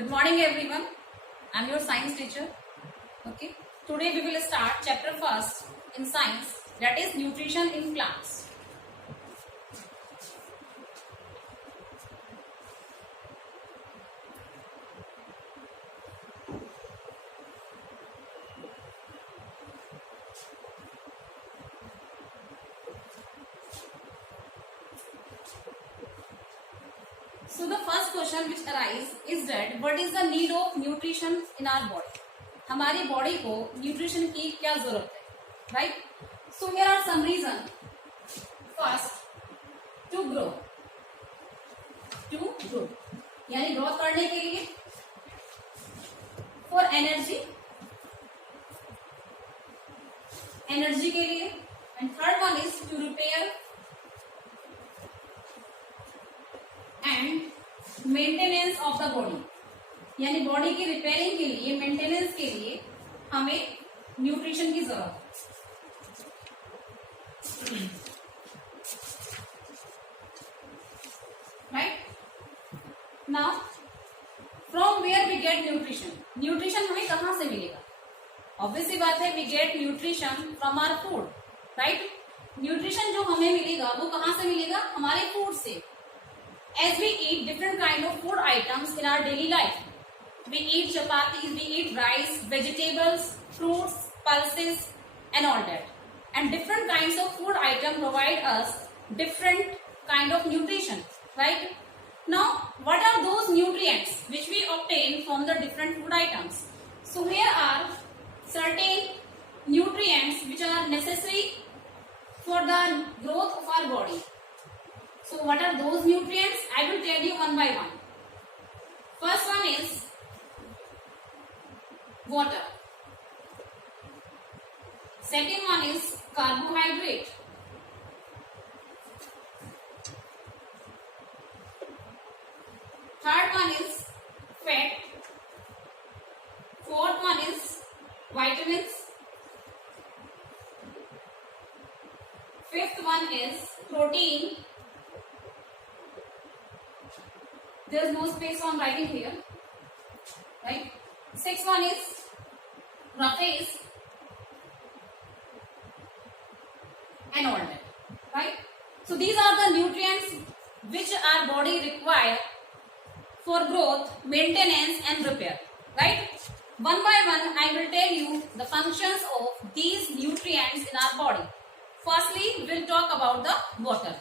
Good morning everyone. I am your science teacher. Okay. Today we will start chapter first in science, that is nutrition in plants. So the first question which arises is that what is the need of nutrition in our body? हमारी body को nutrition की क्या जरूरत है, right? So here are some reason. First, to grow यानी growth करने के लिए, फॉर एनर्जी के लिए, and third one is to repair and maintenance of the body, यानी बॉडी की रिपेयरिंग के लिए, मेंटेनेंस के लिए हमें न्यूट्रिशन की जरूरत है, right? Now from where we get nutrition हमें कहां से मिलेगा? ऑब्वियसली बात है, we get nutrition from our food, right? Nutrition जो हमें मिलेगा वो कहां से मिलेगा? हमारे फूड से. As we eat different kind of food items in our daily life, we eat chapatis, we eat rice, vegetables, fruits, pulses, and all that. And different kinds of food items provide us different kind of nutrition, right? Now, what are those nutrients which we obtain from the different food items? So here are certain nutrients which are necessary for the growth of our body. So what are those nutrients? I will tell you one by one. First one is water. Second one is carbohydrate. Third one is fat. Fourth one is vitamins. Fifth one is protein. There is no space, so I am writing here, right? Sixth one is roughage and all that, right? So these are the nutrients which our body require for growth, maintenance and repair, right? One by one I will tell you the functions of these nutrients in our body. Firstly, we will talk about the water.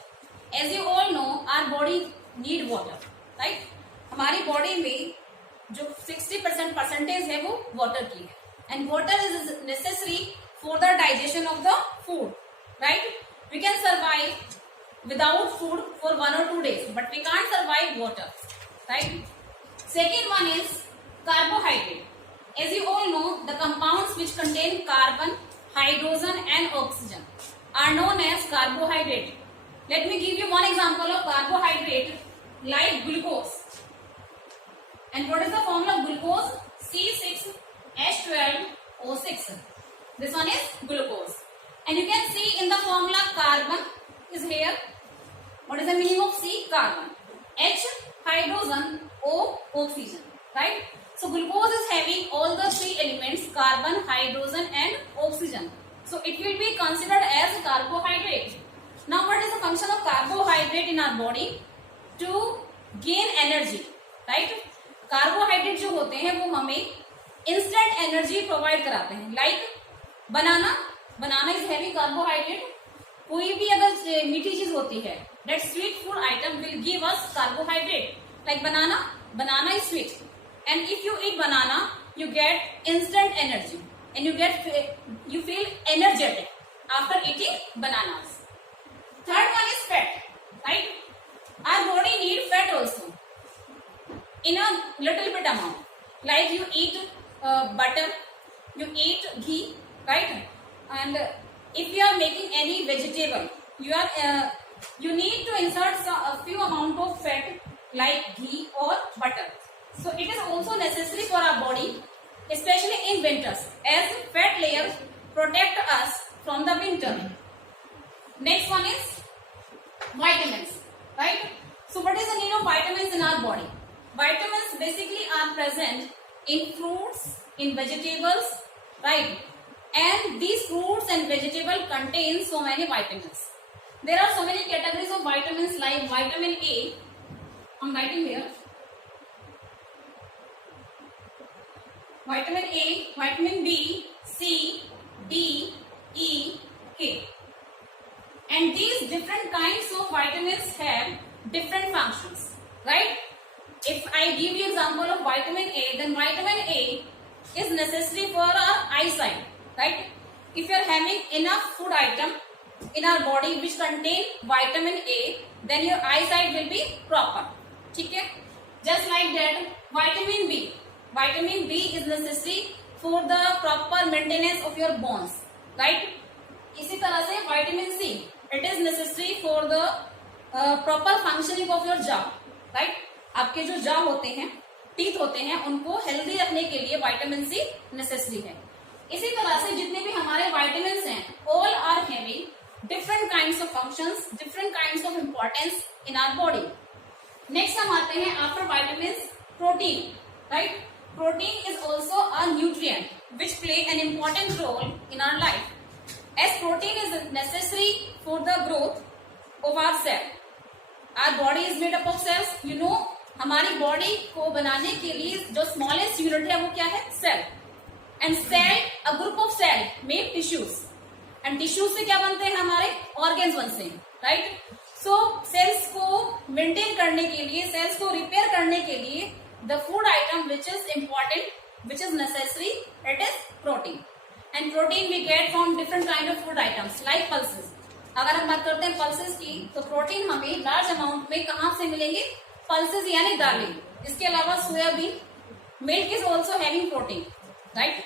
As you all know, our body need water, right? हमारी body में जो 60% percentage है वो water की है, and water is necessary for the digestion of the food, right? We can survive without food for 1 or 2 days, but we can't survive water, right? Second one is carbohydrate. As you all know, the compounds which contain carbon, hydrogen and oxygen are known as carbohydrate. Let me give you one example of carbohydrate, like glucose. And what is the formula of glucose? C6H12O6. This one is glucose. And you can see in the formula carbon is here. What is the meaning of C? Carbon. H, hydrogen. O, oxygen. Right? So glucose is having all the 3 elements: carbon, hydrogen and oxygen. So it will be considered as a carbohydrate. Now what is the function of carbohydrate in our body? To gain energy, right? Carbohydrate जो होते हैं वो हमें instant energy provide कराते हैं. Like banana is heavy carbohydrate. कोई भी अगर मीठी चीज होती है, that sweet food item will give us carbohydrate. Like banana is sweet, and if you eat banana you get instant energy and you feel energetic after eating bananas. Third one is fat, right? Our body need fat also in a little bit amount. Like you eat butter, you eat ghee, right? And if you are making any vegetable, you need to insert a few amount of fat like ghee or butter. So it is also necessary for our body, especially in winters, as fat layers protect us from the winter. Next one is vitamins. Right? So what is the need of vitamins in our body? Vitamins basically are present in fruits, in vegetables, right? And these fruits and vegetables contain so many vitamins. There are so many categories of vitamins like vitamin A. I'm writing here. Vitamin A, vitamin B, C, D, E, K. And these different kinds of vitamins have different functions, right? If I give you example of vitamin A, then vitamin A is necessary for our eyesight, right? If you are having enough food item in our body which contain vitamin A, then your eyesight will be proper. ठीक है? Just like that, vitamin B. Vitamin B is necessary for the proper maintenance of your bones, right? इसी तरह से vitamin C, it is necessary for the proper functioning of your jaw, right? आपके जो jaw होते हैं, teeth होते हैं, उनको हेल्दी रखने के लिए विटामिन सी नेसेसरी है. इसी तरह से जितने भी हमारे विटामिन्स हैं, all are having different kinds of functions, different kinds of importance in our body. Next हम आते हैं after vitamins, protein, right? Protein is also a nutrient which play an important role in our life, as protein is necessary for the growth of our cell. Our body is made up of cells. You know, हमारी body को बनाने के लिए जो smallest unit है वो क्या है? Cell. And cell, a group of cell make tissues, and tissues से क्या बनते हैं? हमारे ऑर्गेन्स बनते हैं, राइट? सो सेल्स को मेंटेन करने के लिए, सेल्स को रिपेयर करने के लिए the food item which is important, which is necessary, it is protein. And protein we get from different kind of food items like pulses. अगर हम बात करते हैं पल्सेस की, तो प्रोटीन हमें लार्ज अमाउंट में कहाँ से मिलेंगे? पल्सेस यानी दालें. इसके अलावा soybean, milk is also having protein, right?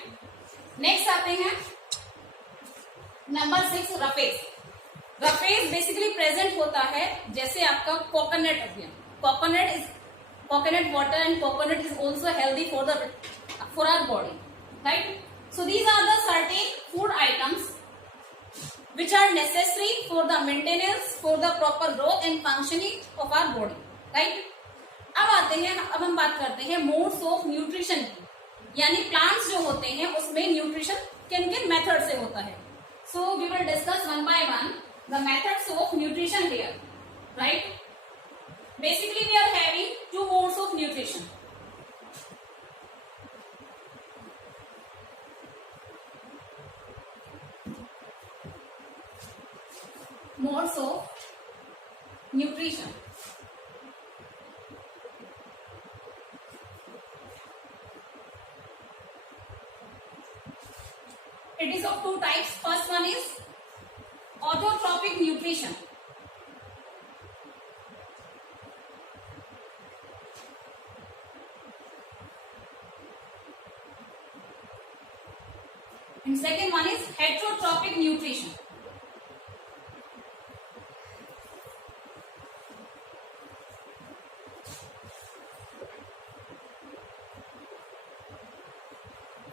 Next आते हैं number 6, roughage. Roughage basically present होता है जैसे आपका कोकोनट हो गया. Coconut water and coconut is also healthy for our body, right? So these are the certain food items which are necessary for the maintenance, for the proper growth and functioning of our body, right? अब हम बात करते हैं modes of nutrition की, यानी plants जो होते हैं उसमें न्यूट्रिशन किन किन मेथड से होता है. So we will discuss one by one the methods of nutrition here, right? Basically we are having 2 modes of nutrition. Modes of nutrition. It is of 2 types. First one is autotrophic nutrition. And second one is heterotrophic nutrition.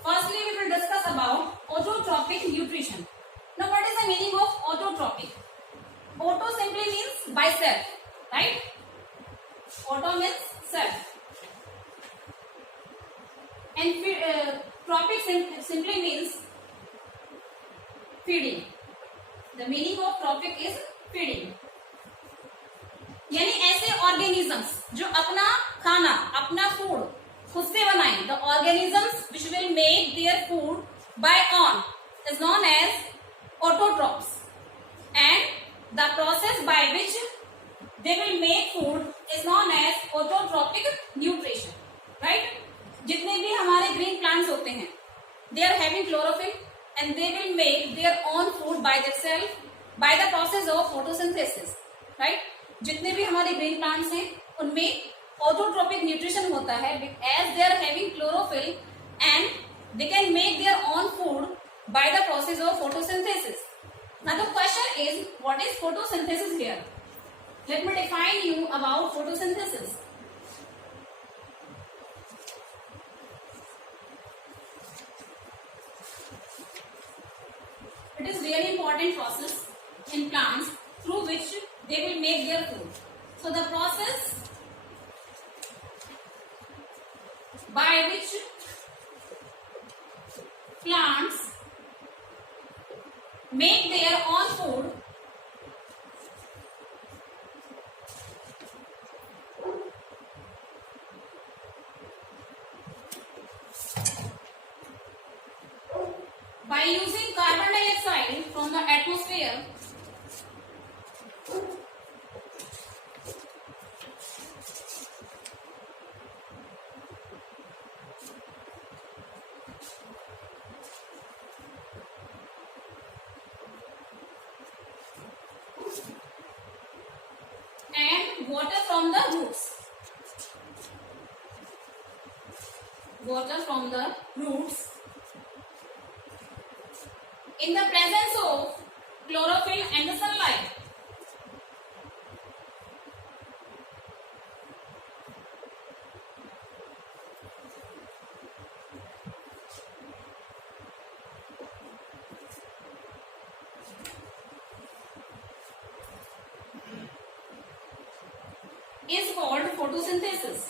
Firstly, we will discuss about autotrophic nutrition. Now, what is the meaning of autotrophic? Auto simply means by self, right? Auto means self. And trophic simply means feeding. The meaning of trophic is feeding. यानी ऐसे organisms जो अपना खाना, अपना food खुद से बनाएं. The organisms which will make their food by own is known as autotrophs, and the process by which they will make food is known as autotrophic nutrition, right? जितने भी हमारे ग्रीन प्लांट्स होते हैं, they are having chlorophyll and they will make their own food by theirself by the process of photosynthesis, right? जितने भी हमारे green plants हैं उनमें ऑटोट्रोपिक न्यूट्रिशन होता है, as they are having chlorophyll and they can make their own food by the process of photosynthesis. Now the question is, what is photosynthesis here? Let me define you about photosynthesis. It is really important process in plants through which they will make their food. So the process by which plants make their own food by using carbon dioxide from the atmosphere and water from the roots. Water from the roots in the presence of chlorophyll and the sunlight. Is called photosynthesis.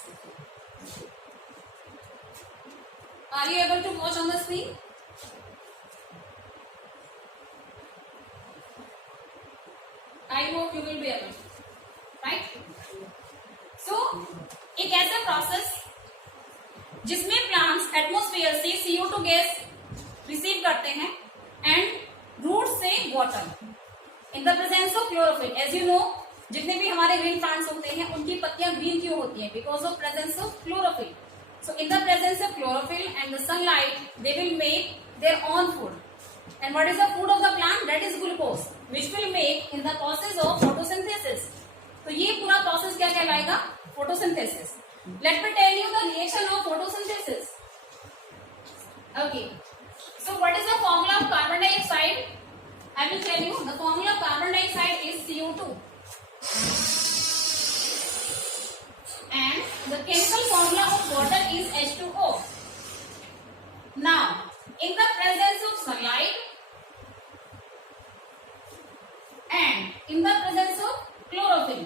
Are you able to watch on the screen? I hope you will be able to. Right? So, एक ऐसा process जिसमें plants atmosphere से CO2 gas receive करते हैं and root से water in the presence of chlorophyll. As you know, जितने भी हमारे ग्रीन प्लांट्स होते हैं उनकी पत्तियां ग्रीन क्यों होती हैं? Because of presence of chlorophyll. So in the presence of chlorophyll and the sunlight, they will make their own food. And what is the food of the plant? That is glucose, which will make in the process of photosynthesis. तो ये पूरा process क्या कहलाएगा? Photosynthesis. Let me tell you the reaction of photosynthesis. Okay. So what is the formula of carbon dioxide? I will tell you. The formula of carbon dioxide is CO2. And the chemical formula of water is H2O. Now, in the presence of sunlight and in the presence of chlorophyll,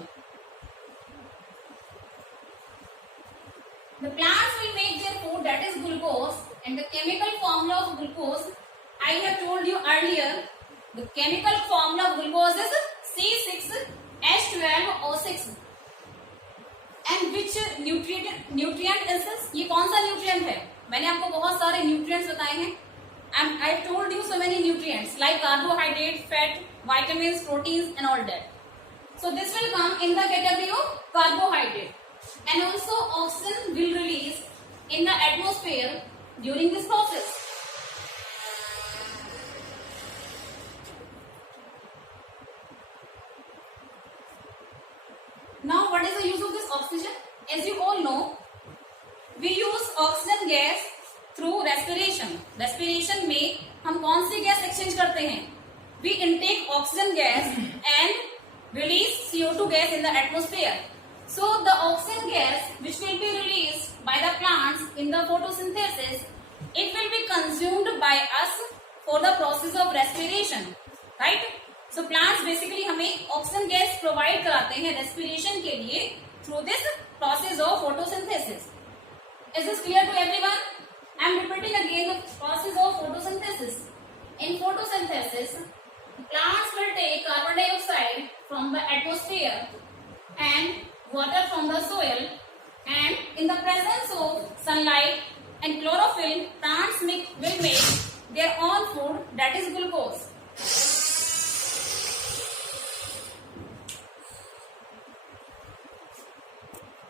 the plants will make their food, that is glucose, and the chemical formula of glucose, I have told you earlier, the chemical formula of glucose is C6H12O6. And which nutrient is this? ये कौन सा nutrient है? मैंने आपको बहुत सारे nutrients बताए हैं. I told you so many nutrients like carbohydrate, fat, vitamins, proteins and all that. So this will come in the category of carbohydrate. And also oxygen will release in the atmosphere during this process. Now what is the use of this oxygen? As you all know, we use oxygen gas through respiration. Respiration में हम कौन सी gas exchange करते हैं? We intake oxygen gas and release CO2 gas in the atmosphere. So the oxygen gas which will be released by the plants in the photosynthesis, it will be consumed by us for the process of respiration, right? So plants basically हमें oxygen gas provide कराते हैं respiration के लिए through this process of photosynthesis. Is this clear to everyone? I am repeating again the process of photosynthesis. In photosynthesis, plants will take carbon dioxide from the atmosphere and water from the soil, and in the presence of sunlight and chlorophyll, plants will make their own food, that is glucose.